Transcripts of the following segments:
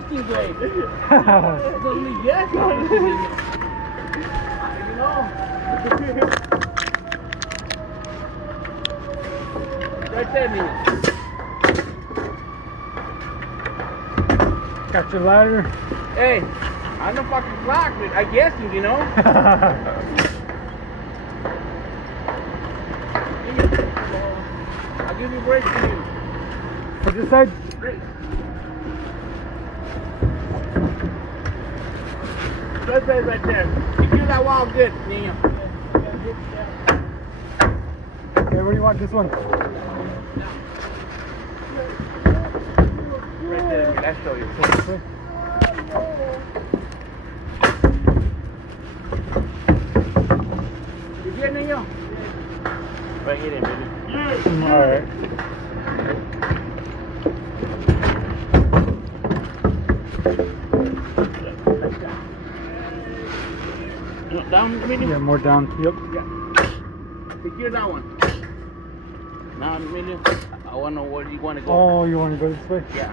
guessing game. It's only guessing. You know. Right there, man. Got your ladder. Hey, I'm the fucking clock, but I guessing, you know. I'll give you a break for you. What's this side? Great. Good bed right there. You do that wall good, Nino. Okay, where do you want this one? Right there, I'll show you. This way? You good, Nino? Bring it in, baby. Alright. Down, Emilio? Yeah, more down. Yep. Yeah. Secure that one. Now, Emilio, I want to know where you want to go. Oh, you want to go this way? Yeah.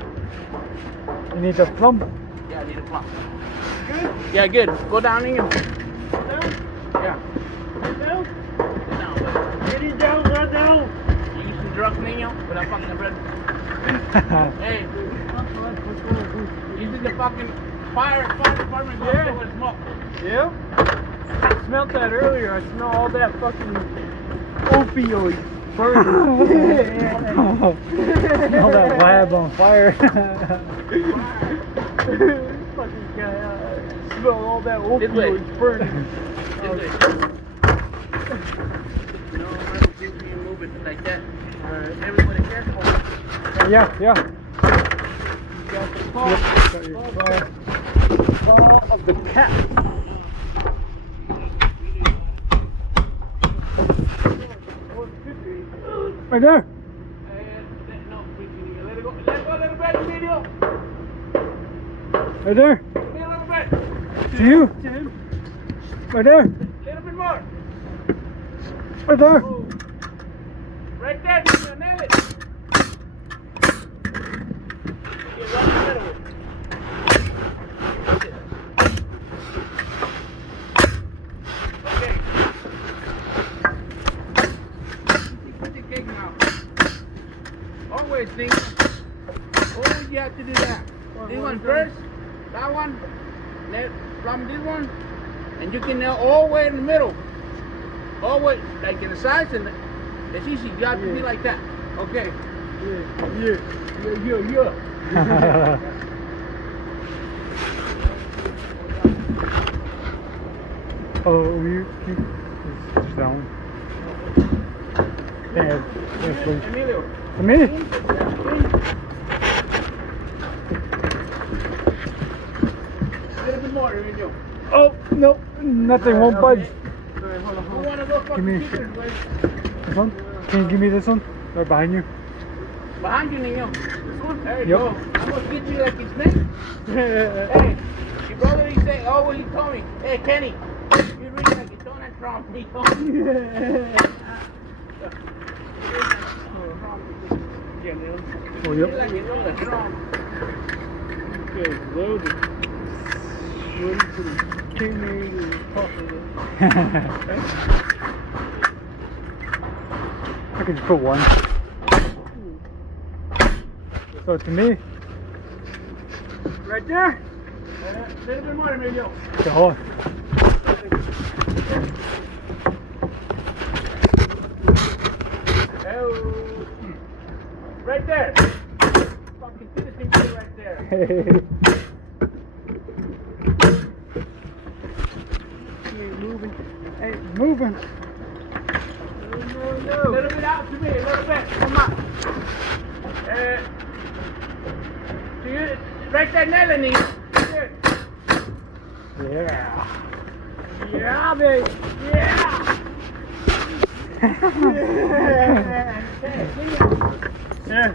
You need a plumb? Yeah, I need a plumb. Good? Yeah, good. Go down, Nino. Down? Yeah. Down? Down, buddy. Get it down, go down. You using drugs, Nino? With that fucking bread? Hey. You did the fucking fire department go with smoke. Yeah? I smelled that earlier. I smell all that fucking opioid burning. Smell that lab on fire. Fucking guy, smell all that opioid burning. This way. No, I don't think you move it like that. Everybody careful. Yeah. You got the paw. Yep. Got your paw of the cat. Right there. No, let it go. Let go a little bit, Emilio. Right there. Give me a little bit. To you. Right there. A little bit more. Right there. Oh. Right there, Emilio. Nail it. Get right in the middle. Okay. Put the cake now. Always think. Always you have to do that. This one first. That one. Then from this one. And you can nail all the way in the middle. All the way, like in the sides, and it's easy. You have to be like that. Okay. Yeah. Oh, you just that one. There, please. Emilio. A minute. A little bit more, Emilio. Oh, no, nothing won't budge. You want to go Give me- fucking kickers, right? This one? Can you give me this one? Right behind you. Behind you, Nino. This one? There you Yep. go. I'm going to get you like his name. Hey, your brother, he say, oh, he told me, hey, Kenny, you read like a Donald Trump. He told me. Oh, You yep. like a Donald Trump. Okay, loaded. Ready for the king I could just put one. So to me. Right there. A little bit more, Emilio. Okay, hold on. Oh. Right there. Fucking finishing me right there. Moving. Hey, moving. A little bit out to me, a little bit. Come on. Do you, right there, Melanie. Good. Yeah. Yeah, baby. Yeah. Yeah.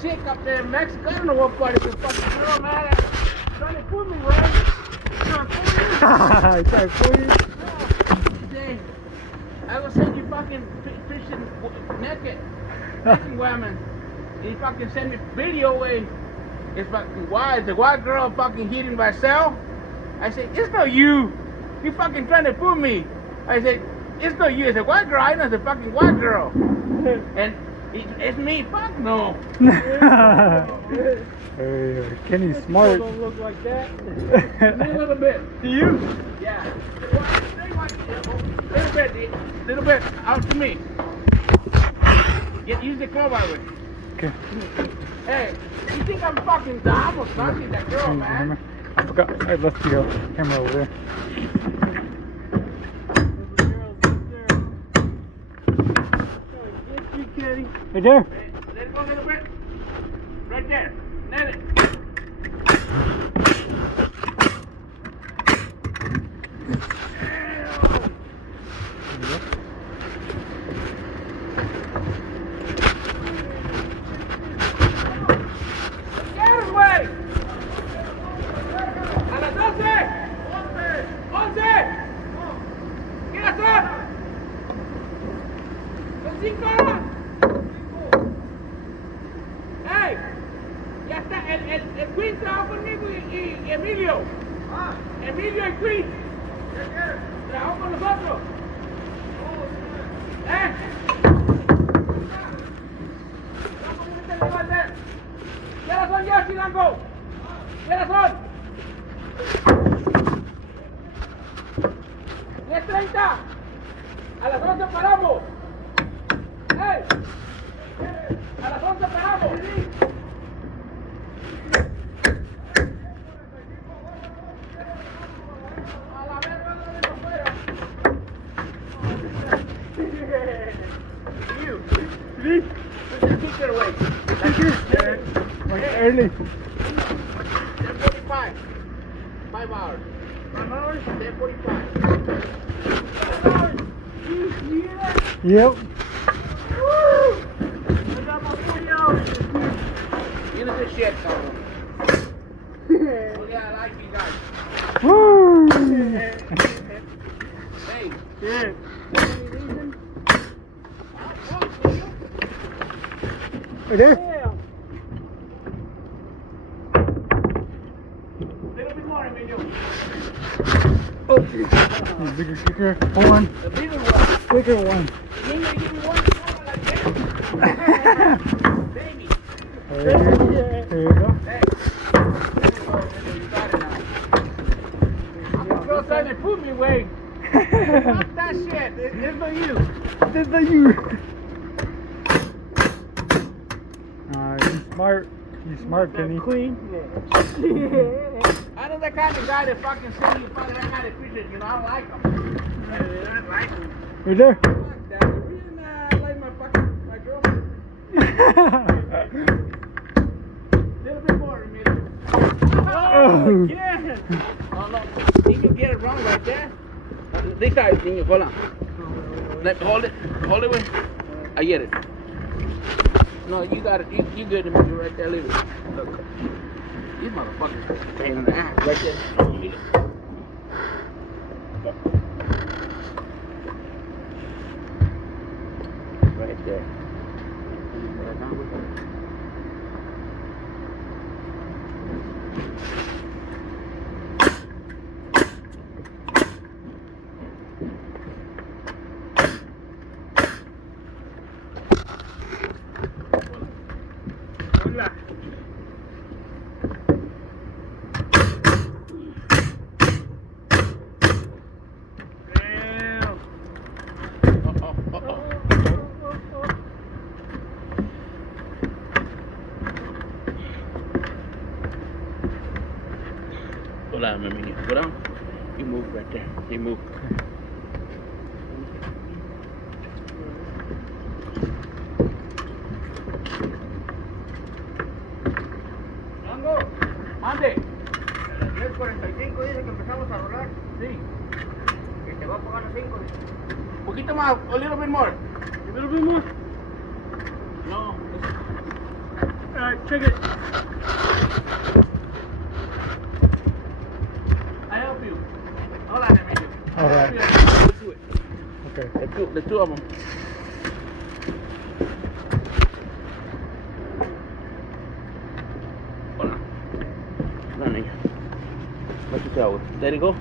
Sick up there in Mexico. I don't know what part of the fucking girl, man. Trying to fool me, right? Trying to fool me. I tried to fool you. Say, I will send you fucking fishing naked. Fishing women. He fucking send me video away. It's fucking why? Is the white girl fucking hitting myself? I said, it's not you. You fucking trying to fool me. I said, it's not you. It's a white girl. I know it's a fucking white girl. And it's me. Fuck no. Kenny's smart. Don't look like that. A little bit. To you? Yeah. Little bit. Out to me. Use the crowbar. Okay. Hey, you think I'm fucking dumb or something? That girl, man. I forgot. I left the camera over there. Right there. Let it go a little bit. Right there. Let it. El Queen trabajó conmigo y Emilio. Emilio y Queen. Trabajó con nosotros. ¿Qué horas son ya, Chilango? ¿Qué horas son? 10:30. A las 11 paramos. A las 11 paramos. Take it away. Like early. 10:45. 5 hours. 5 hours? 10:45. Yep. Woo! I got my 40 hours. You know this shit, though. Oh, yeah, I like you guys. Woo! Hey. Yeah. Right there. Yeah. Little bit more, Emilio. Oh, bigger one. The bigger one. Bigger one. You need to give me one like that. Baby. There you go. Hey. You got it now. Girl trying to put me away. Fuck that shit. It's not you. That's not you. He's smart. He's smart, Kenny. Queen. I know that kind of guy that fucking send you fucking that kind of pictures, you know, I don't like them. I don't like them. Right there. Fuck that. The reason I like my girlfriend. Little bit more, Emilio. Oh. Yeah. Oh, no. You can get it wrong right there. This side, Emilio, hold on. Let me hold it with. I get it. No, you got it. You good, Emilio, right there. Leave it. Look. These motherfuckers pain in the ass right there. Right there. Hola. Hold on, Emilio. Go down. You move right there. You move. Mango, ande. A las 10:45 dice que empezamos a rolar. Sí. Que te va a pagar las 5. Un poquito más. A little bit more. A little bit more. No. Alright, check it. I help you. Hold on, Emilio. All right. Let's do it. Okay. The two of them. Hold on. niño. Watch yourself. Let it go.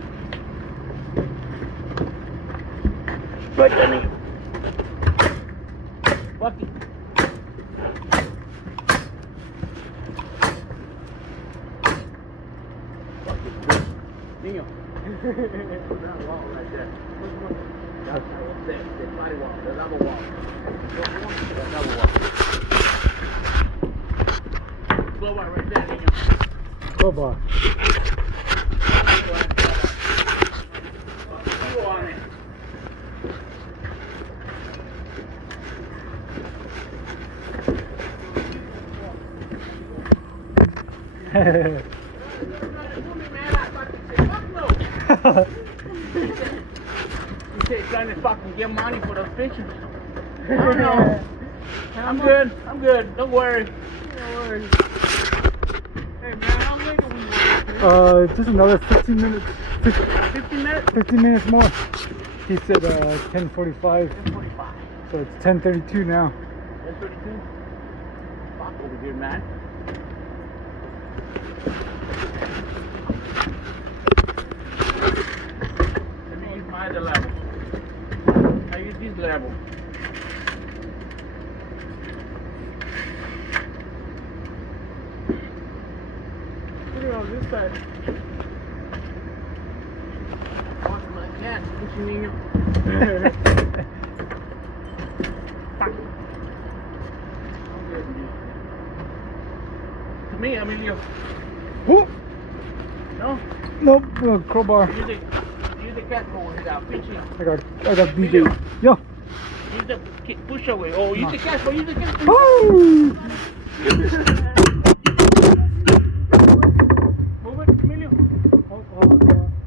Right there, niño. Fuck it. Fuck it. Niño. Put that wall right there. That's that body wall. The double wall. That double wall. Blow out right there, niño. Go bar. Go on it. You say trying to fucking get money for those pictures. I don't know. I'm good. I'm good. Don't worry. No worries. Hey man, how late are we? Just another 15 minutes. 15 minutes? 15 minutes more. He said 10:45. 10:45. So it's 10:32 now. 10:32? Fuck over here, man. Let me use my other level. I use this level. Put it on this side. Watch my cat. Pushing me. To me, Emilio. Whoop! No? Nope, crowbar. Use the cat for without pitching. I got DJ. Yo. Use the push away. Oh, use the cat for use the cat. Woo! Move it, Emilio.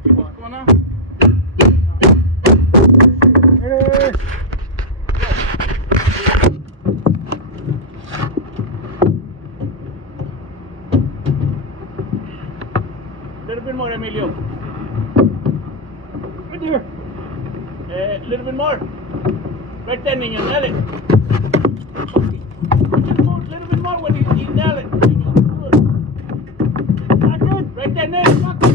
See what's going on? Hey. A little bit more, Emilio. Right there. A little bit more. Right there, niño. Nail it. A little bit more when you nail it. Niño. Good. Not good. Right there, nail it. Fuck.